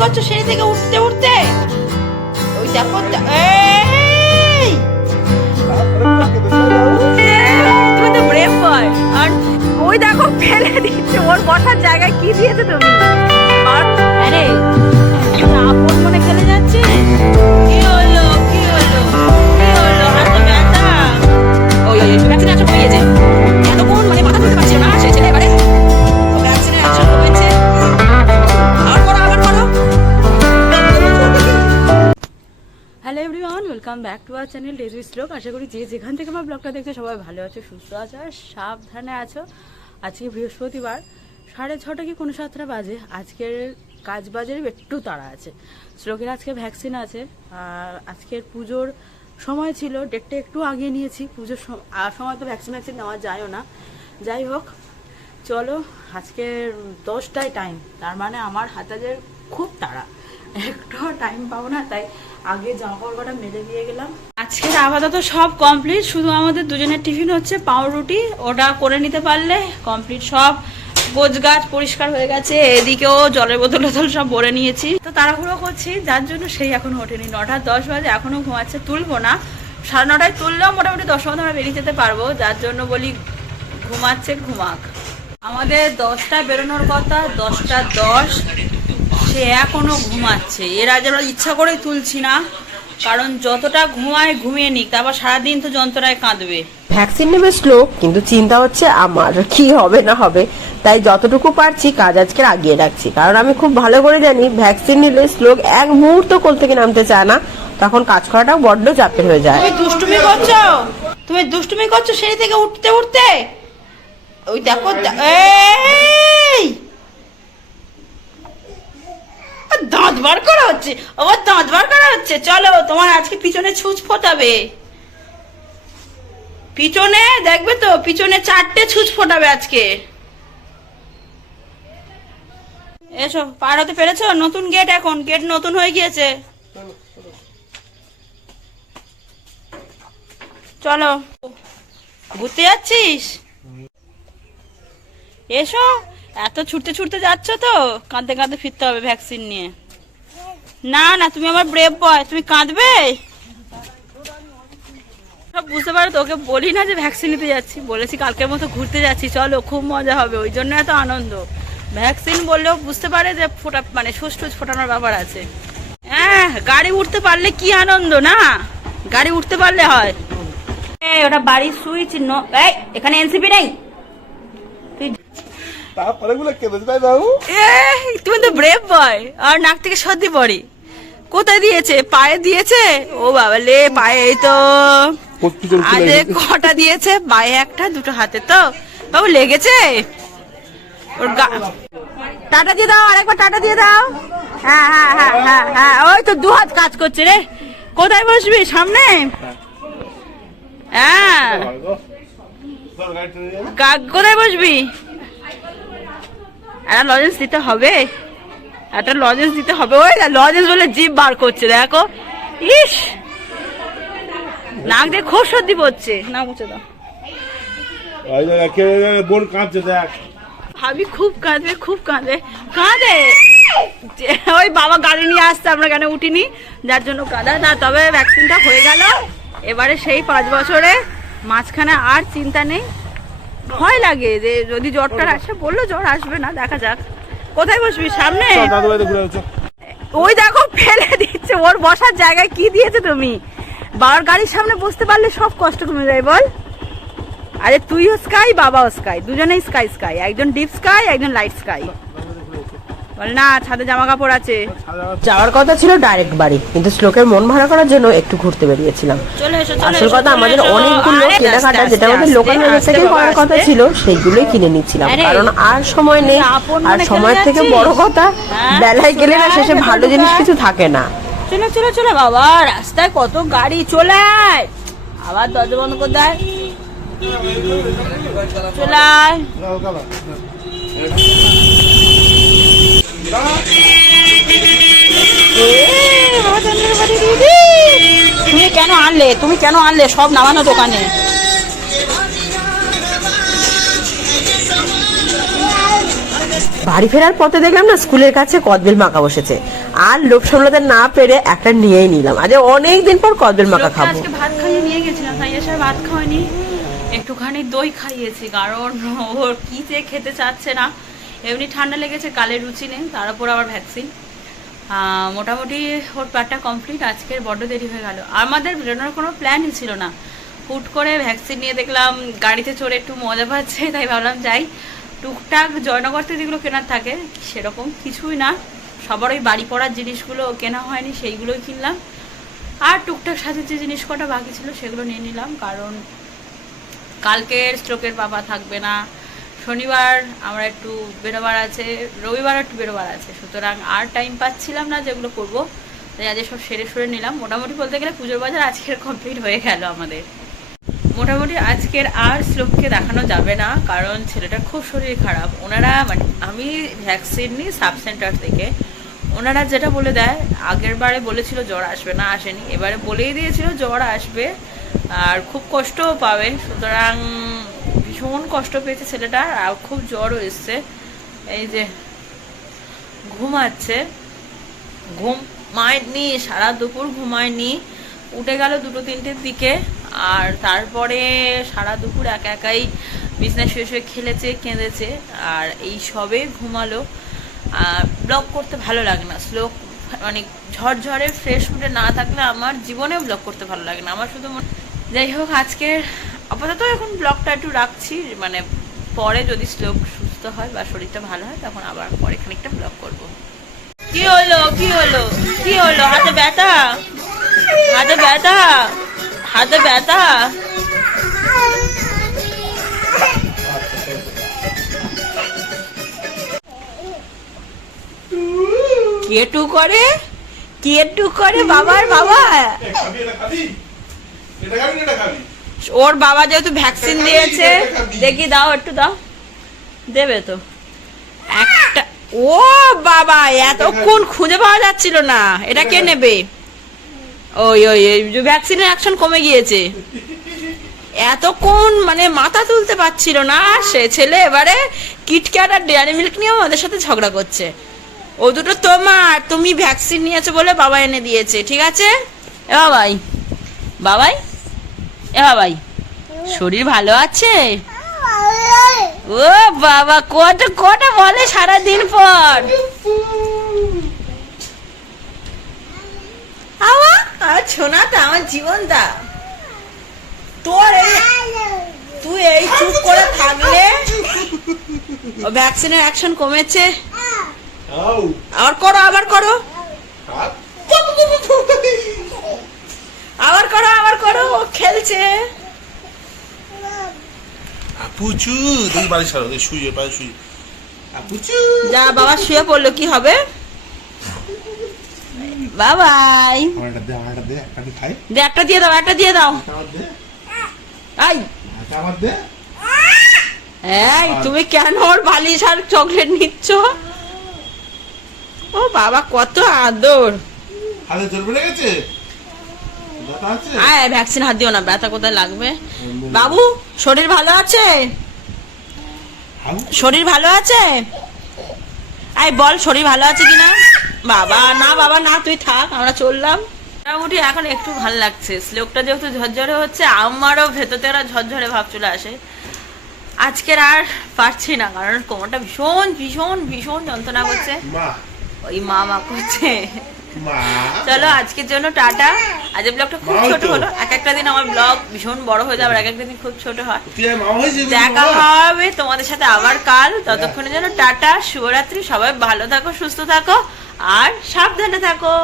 করছ সিঁড়ি থেকে উঠতে উঠতে? ওই দেখো দে- এই! তুমি তো ব্রেভ বয় আর ওই দেখো ফেলে দিচ্ছে ওর বসার জায়গায় কি দিয়েছে তুমি? আর আরে আওয়ার চ্যানেল ডেজ উইথ লোক আশা করি যে যেখান থেকে আমার ব্লগটা দেখছে, সবাই ভালো আছো, সুস্থ আছো আর সাবধানে আছো। আজকে বৃহস্পতিবার, সাড়ে ছটা কি কোনো সাতটা বাজে? আজকের কাজ বাজের একটু তাড়া আছে। শ্লোকের আজকে ভ্যাকসিন আছে। আর আজকের পুজোর সময় ছিল ডেটটা একটু আগিয়ে নিয়েছি। পুজোর সময় তো ভ্যাকসিন ভ্যাকসিন নেওয়া যায়ও না। যাই হোক, চলো, আজকে দশটায় টাইম তার মানে আমার হাতাজের খুব তাড়া। একটু টাইম পাবো না, তাই আগে জামা কাপড়টা মেলে দিয়ে গেলাম। আজকের আপাতত সব কমপ্লিট শুধু আমাদের দুজনের টিফিন হচ্ছে পাউরুটি, ওটা করে নিতে পারলে কমপ্লিট সব গোছ গাছ পরিষ্কার হয়ে গেছে, এদিকেও জলের বোতল টোতল সব ভরে নিয়েছি। তো তাড়াহুড়ো করছি, যার জন্য সেই এখন ওঠেনি। নটা দশ বাজে, এখনও ঘুমাচ্ছে, তুলবো না। সাড়ে নটায় তুললেও মোটামুটি দশ মধ্যে আমরা বেরিয়ে যেতে পারব, যার জন্য বলি ঘুমাচ্ছে ঘুমাক। আমাদের দশটায় বেরোনোর কথা, দশটা দশ। সে এখনও ঘুমাচ্ছে। এর আগে আমরা ইচ্ছা করেই তুলছি না কারণ যতটা ঘুমায় ঘুমিয়ে নিক তারপর সারাদিন তো যন্ত্রণায় কাঁদবে। ভ্যাকসিন নেবে স্লো কিন্তু চিন্তা হচ্ছে আমার কি হবে না হবে। তাই যতটুকু পারছি কাজ আজকে আগিয়ে রাখছি। কারণ আমি খুব ভালো করে জানি ভ্যাকসিন নিলে স্লোক এক মুহূর্ত কোল থেকে নামতে চায় না। তখন কাজ করাটা বড্ড চাপের হয়ে যায়। তুমি দুষ্টুমি করছ? তুমি দুষ্টুমি করছ সিঁড়ি থেকে উঠতে উঠতে? ওই দেখো এই! দাঁত বার করা হচ্ছে। আবার দাঁত বার করা হচ্ছে। চলো, তোমার আজকে পিছনে ছুঁচ ফোটাবে। পিছনে, দেখবে তো, পিছনে চারটে ছুঁচ ফোটাবে আজকে। এসো পার হতে পেরেছ? নতুন গেট এখন। গেট নতুন হয়ে গিয়েছে। চলো। ঘুরতে যাচ্ছিস? এসো। এত ছুটতে ছুটতে যাচ্ছ তো? কাঁদতে কাঁদতে ফিরতে হবে ভ্যাকসিন নিয়ে। না না, তুমি আমার ব্রেভ বয় তুমি কাঁদবে? সব বুঝতে পারো তোকে বলি না যে ভ্যাকসিন নিতে যাচ্ছি। বলেছি কালকের মতো ঘুরতে যাচ্ছি, চলো, খুব মজা হবে, ওই জন্য এত আনন্দ। ভ্যাকসিন বললেও বুঝতে পারে যে ফোটা মানে সুস টুস ফোটানোর ব্যাপার আছে। হ্যাঁ গাড়ি উঠতে পারলে কি আনন্দ, না? গাড়ি উঠতে পারলে হয়। ওটা বাড়ির সুইচ এখানে এনসিপি নেই? তারপরে গুলো কেঁদেছে তাই বাবু? এই, তুমি তো ব্রেভ বয় আর নাক থেকে সর্দি পড়ে। কোথায় দিয়েছে? পায়ে দিয়েছে? ও বাবা লে পায়ে এই তো। আরে কটা দিয়েছে? পায়ে একটা দুটো হাতে তো। বাবু লেগেছে? ওর গা- টাটা দিয়ে দাও আরেকবার টাটা দিয়ে দাও। হ্যাঁ হ্যাঁ হ্যাঁ হ্যাঁ হ্যাঁ ওই তো দু হাত কাজ করছে রে। কোথায় বসবি? সামনে? হ্যাঁ। কোথায় বসবি? একটা লজেন্স দিতে হবে। একটা লজেন্স দিতে হবে। ওই লজেন্স বলে জিভ বার করছে দেখো। ইস! নাক দিয়ে খুব সর্দি পড়ছে। না মুছে দাও। বোন কাঁদছে দেখ। ভাবি খুব কাঁদবে খুব কাঁদে। কাঁদে! ওই বাবা গাড়ি নিয়ে আসতে আমরা কেন উঠিনি? যার জন্য কাঁদা না তবে ভ্যাকসিনটা হয়ে গেল। এবারে সেই পাঁচ বছরে মাঝখানে আর চিন্তা নেই। ভয় লাগে যে যদি জ্বরটা আসে বলল জ্বর আসবে না দেখা যাক। কোথায় বসবি? সামনে। ওই দেখো ফেলে দিচ্ছে। ওর বসার জায়গায় কি দিয়েছে তুমি? বাবার গাড়ির সামনে বসতে পারলে সব কষ্ট কমে যায় বল। আরে তুইও স্কাই বাবাও স্কাই দুজনেই স্কাই স্কাই একজন ডিপ স্কাই একজন লাইট স্কাই বল না ছাদে জামা কাপড় আছে। যাওয়ার কথা ছিল ডাইরেক্ট বাড়ি কিন্তু শ্লোকের মন ভাড়া করার জন্য একটু ঘুরতে বেরিয়েছিলাম। আসল কথা আমাদের। অনেকগুলো কেনাকাটা যেটা আমাদের লোকাল বাজার থেকে করার কথা ছিল সেইগুলোই কিনে নিচ্ছিলাম। কারণ আর সময় নেই আর সময় থেকে বড় কথা হ্যাঁ, বেলায় গেলে না শেষে ভালো জিনিস কিছু থাকে না। চলে চলে চলে বাবা রাস্তায় কত গাড়ি চলে। আবার দরজা বন্ধ করে দেয় চলে আয়। দাও, দাও। এ, বাবা চন্দ্রের বাড়ি দিদি। তুমি কেন আনলে? তুমি কেন আনলে সব নামানো দোকানে? বাড়ি ফেরার পথে দেখলাম না স্কুলের কাছে কদবেল মাখা বসেছে। আর লোভ সামলাতে না পেরে একটা নিয়েই নিলাম। আজ অনেক দিন পর কদবেল মাখা খাব। আজকে ভাত খাইয়ে নিয়ে গেছিলাম তাই এসে ভাত খাওয়ানি একটুখানি দই খাইয়েছি কারণ ওর কি যে খেতে চাচ্ছে না। এমনি ঠান্ডা লেগেছে কালের রুচি নেই, তার উপর আবার ভ্যাকসিন মোটামুটি ওর প্যাটটা কমপ্লিট আজকের বড্ড দেরি হয়ে গেল। আমাদের বেরোনোর কোনো প্ল্যানই ছিল না। হুট করে ভ্যাকসিন নিয়ে দেখলাম, গাড়িতে চড়ে একটু মজা পাচ্ছে, তাই ভাবলাম যাই। টুকটাক জয়নগর থেকে যেগুলো কেনার থাকে, সেরকম কিছুই না। সবার ওই বাড়ি পড়ার জিনিসগুলো কেনা হয়নি, সেইগুলোই কিনলাম। আর টুকটাক সাথে যে জিনিস কটা বাকি ছিল, সেগুলো নিয়ে নিলাম, কারণ কালকের স্ট্রোকের বাবা থাকবে না। শনিবার আমরা একটু বেরোবার আছে, রবিবার একটু বেরোবার আছে। সুতরাং আর টাইম পাচ্ছিলাম না যেগুলো করব। তাই আজকে সব সেরে সরে নিলাম। মোটামুটি বলতে গেলে পুজোর বাজার আজকের কমপ্লিট হয়ে গেল আমাদের। মোটামুটি আজকের আর শ্লোককে দেখানো যাবে না, কারণ ছেলেটার খুব শরীর খারাপ। ওনারা মানে আমি ভ্যাকসিন নিই সাব সেন্টার থেকে। ওনারা যেটা বলে দেয়, আগের বারে বলেছিল জ্বর আসবে না, আসেনি। এবারে বলেই দিয়েছিল জ্বর আসবে, আর খুব কষ্টও পাবে। সুতরাং ভীষণ কষ্ট পেয়েছে ছেলেটা আর খুব জ্বরও এসছে। এই যে ঘুমাচ্ছে। ঘুমায়নি সারা দুপুর ঘুমায়নি। উঠে গেল দুটো, তিনটের দিকে, আর তারপরে সারা দুপুর একা একাই বিছনায় শুয়ে শুয়ে খেলেছে, কেঁদেছে, আর এই সবে ঘুমালো। ব্লগ করতে ভালো লাগে না স্লো মানে ঝরঝরে ফ্রেশ মুডে না থাকলে আমার জীবনেও ব্লগ করতে ভালো লাগে না। আমার শুধু যাই হোক, আজকের আপাতত এখন ব্লগটা একটু রাখছি মানে পরে যদি শ্লোক সুস্থ হয় বা শরীরটা ভালো হয়, তখন আবার পরে খানিকটা ব্লগ করব। কি হলো কি হলো কি হলো? হাতে ব্যথা? হাতে ব্যথা? হাতে ব্যথা? কে করে? কে করে? বাবার বাবা? এটা খাবি? এটা খাবি এটা খাবি? ওর বাবা যেহেতু ভ্যাকসিন দিয়েছে দেখি দাও একটু দাও। দেবে তো। একটা ও বাবা এতক্ষণ খুঁজে পাওয়া যাচ্ছিল না। এটা কে নেবে? ওই ওই ওই ভ্যাকসিনের অ্যাকশন কমে গিয়েছে। এতক্ষণ মানে মাথা তুলতে পারছিল না। সে ছেলে এবারে কিটক্যাট আর ডেয়ারি মিল্ক নিয়েও আমাদের সাথে ঝগড়া করছে। ও দুটো তোমার তুমি ভ্যাকসিন নিয়েছো বলে বাবা এনে দিয়েছে ঠিক আছে? এ বাবাই। বাবাই? এ বাবাই শরীর ভালো আছে? ও বাবা কত কটা বলে সারা দিন পর? আওয়া আর ছোনাটা আমার জীবনটা তোর এই তুই এই চুপ করে থাকলে ভ্যাকসিনের অ্যাকশন কমেছে। আউ। আবার করো আবার করো। করো আবার করো। ও খেলছে। আপুচু দুই বাড়ি শুয়ে পায়ে শুয়ে। আপুচু যা বাবা শুয়ে পড়ল কি হবে? বাবাই। দে একটা দিয়ে দাও একটা দিয়ে দাও। আই। এই তুমি কেন ওর বালিশ আর চকলেট নিচ্ছ? ও বাবা কত আদর। হাতে জোর পড়ে গেছে ব্যথা আছে আয় ভ্যাকসিন হাত দিও না ব্যথা কোথায় লাগবে? বাবু শরীর ভালো আছে? শরীর ভালো আছে? আই বল শরীর ভালো আছে কিনা? বাবা না বাবা না তুই থাক আমরা চললাম। মোটামুটি এখন একটু ভালো লাগছে। শ্লোকটা যেহেতু ঝরঝরে হচ্ছে আমারও ভেতরতে একটা ঝরঝরে ভাব চলে আসে। আজকের আর পারছি না কারণ কোমরটা ভীষণ ভীষণ ভীষণ যন্ত্রণা করছে। ওই মা মা করছে। চলো আজকের জন্য টাটা। আজ ব্লগটা খুব ছোট হলো। এক একটা দিন আমার ব্লগ ভীষণ বড় হয়ে যাবে আর এক একটা দিন খুব ছোট হয়। দেখা হবে তোমাদের সাথে আবার কাল। ততক্ষণের জন্য টাটা শুভরাত্রি সবাই ভালো থাকো সুস্থ থাকো আর সাবধানে থাকো।